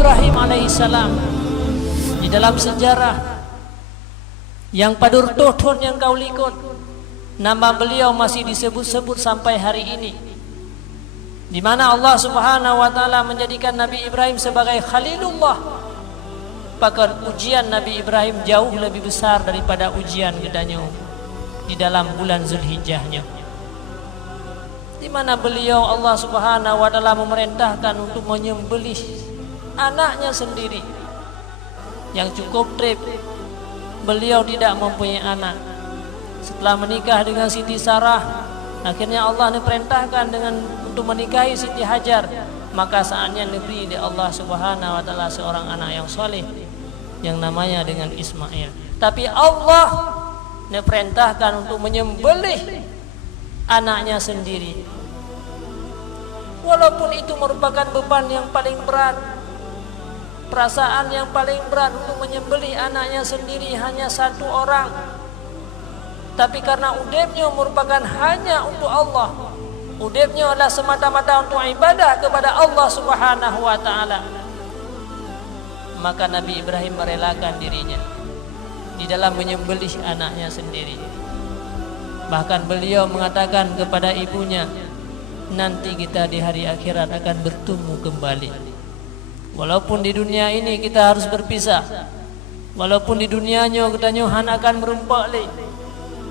Ibrahim alaihissalam di dalam sejarah yang padur tohon yang kau likut, nama beliau masih disebut-sebut sampai hari ini, di mana Allah Subhanahu wa taala menjadikan Nabi Ibrahim sebagai Khalilullah. Bahkan ujian Nabi Ibrahim jauh lebih besar daripada ujian gedanyo di dalam bulan Zulhijjahnya, di mana beliau Allah Subhanahu wa taala memerintahkan untuk menyembelih anaknya sendiri yang cukup trip. Beliau tidak mempunyai anak. Setelah menikah dengan Siti Sarah, akhirnya Allah memerintahkan untuk menikahi Siti Hajar. Maka saatnya diberi di Allah Subhanahu wa taala seorang anak yang soleh yang namanya dengan Ismail. Tapi Allah memerintahkan untuk menyembelih anaknya sendiri. Walaupun itu merupakan beban yang paling berat, perasaan yang paling berat untuk menyembelih anaknya sendiri hanya satu orang. Tapi karena udepnya merupakan hanya untuk Allah, udepnya adalah semata-mata untuk ibadah kepada Allah Subhanahu wa taala, maka Nabi Ibrahim merelakan dirinya di dalam menyembelih anaknya sendiri. Bahkan beliau mengatakan kepada ibunya, nanti kita di hari akhirat akan bertemu kembali. Walaupun di dunia ini kita harus berpisah, walaupun di dunianya katanya hanya akan merumpak le,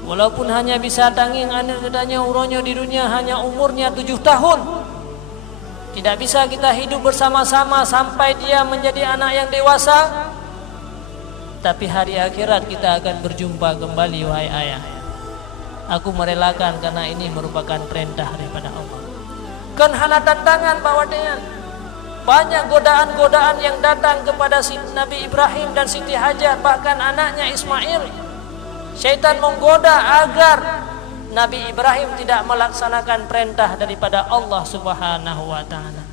walaupun hanya bisa tanging anak katanya uronyo di dunia hanya umurnya 7 tahun, tidak bisa kita hidup bersama-sama sampai dia menjadi anak yang dewasa. Tapi hari akhirat kita akan berjumpa kembali, wahai ayah. Aku merelakan karena ini merupakan perintah daripada Allah. Kan hana tantangan bawa dengan banyak godaan-godaan yang datang kepada Nabi Ibrahim dan Siti Hajar, bahkan anaknya Ismail. Syaitan menggoda agar Nabi Ibrahim tidak melaksanakan perintah daripada Allah Subhanahu wa taala.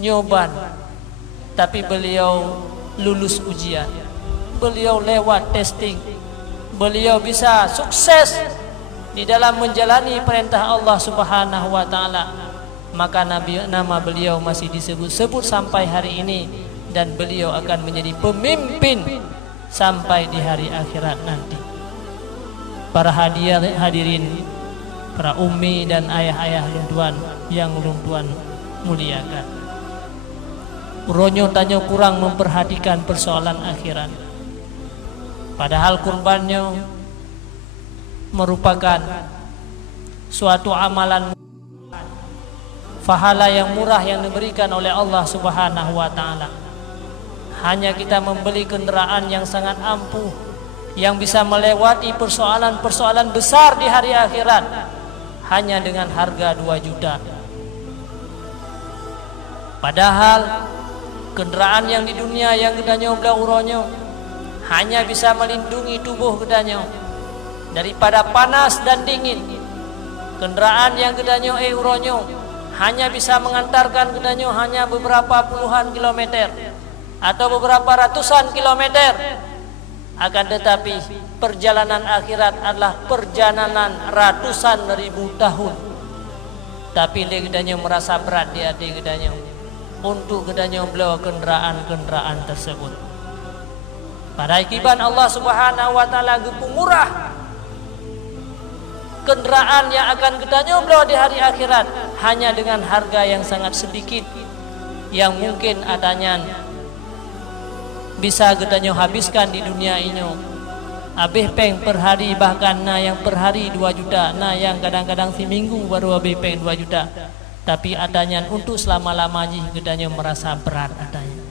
Nyoban, tapi beliau lulus ujian. Beliau lewat testing. Beliau bisa sukses di dalam menjalani perintah Allah Subhanahu wa taala. Maka nama beliau masih disebut-sebut sampai hari ini, dan beliau akan menjadi pemimpin sampai di hari akhirat nanti. Para hadirin, para ummi dan ayah-ayah luntuan yang luntuan muliakan, uronyo tanyo kurang memperhatikan persoalan akhirat, padahal kurbannya merupakan suatu amalan pahala yang murah yang diberikan oleh Allah Subhanahu wa taala. Hanya kita membeli kendaraan yang sangat ampuh, yang bisa melewati persoalan-persoalan besar di hari akhirat hanya dengan harga 2 juta. Padahal kendaraan yang di dunia yang gedanya belah uronyo hanya bisa melindungi tubuh gedanya daripada panas dan dingin. Kendaraan yang gedanya uronyo hanya bisa mengantarkan gedanya hanya beberapa puluhan kilometer atau beberapa ratusan kilometer. Akan tetapi perjalanan akhirat adalah perjalanan ratusan ribu tahun. Tapi dia gedanya merasa berat di hati gedanya untuk gedanya beliau kendaraan-kendaraan tersebut. Pada akibat Allah Subhanahu wa taala murah kendaraan yang akan gedanya beliau di hari akhirat hanya dengan harga yang sangat sedikit, yang mungkin adanya bisa gedanya habiskan di dunia ini. Habis peng per hari, bahkan yang per hari 2 juta, yang kadang-kadang seminggu baru habis peng 2 juta. Tapi adanya untuk selama-lamanya gedanya merasa berat adanya.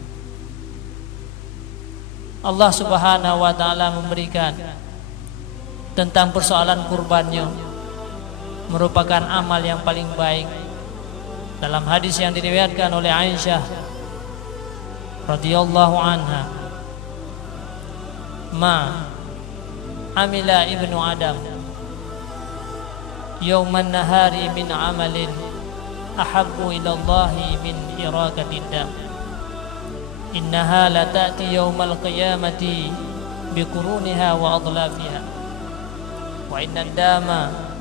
Allah Subhanahu wa taala memberikan tentang persoalan kurbannya merupakan amal yang paling baik. Dalam hadis yang diriwayatkan oleh Aisyah radhiyallahu anha, ma amila ibnu Adam yawman nahari min amalin ahabbu ila Allahi min iraqatid dam, innaha la ta'ti yawmal qiyamati biquruniha wa adlafiha, wa inna dama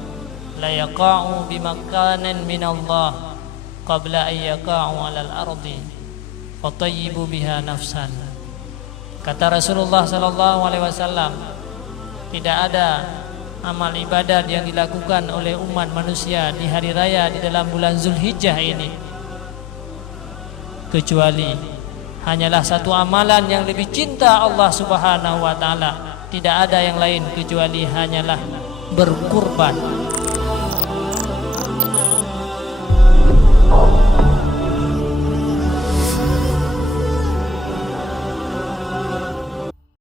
la yaqa'u bimakanin min Allah qabla an yaqa'u 'alal ardi wa tayyibu biha nafsan. Kata Rasulullah sallallahu alaihi wasallam, tidak ada amal ibadat yang dilakukan oleh umat manusia di hari raya di dalam bulan Zulhijjah ini kecuali hanyalah satu amalan yang lebih cinta Allah Subhanahu wa taala. Tidak ada yang lain kecuali hanyalah berkurban.